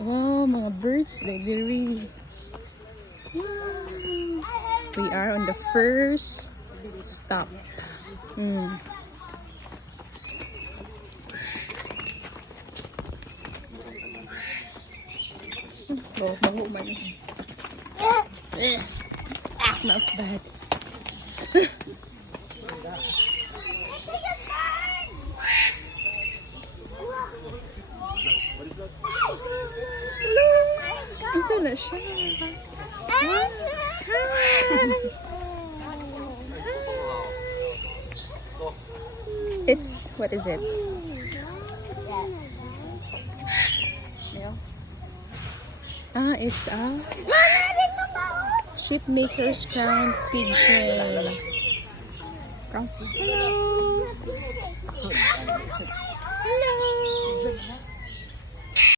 Oh, mga birds, they really. We are on the first stop. Oh, mahu man. Not bad. Isa na siya. It's, what is it? Yeah. It's a shipmaker's crown pigeon. Crown pigeon. Hello.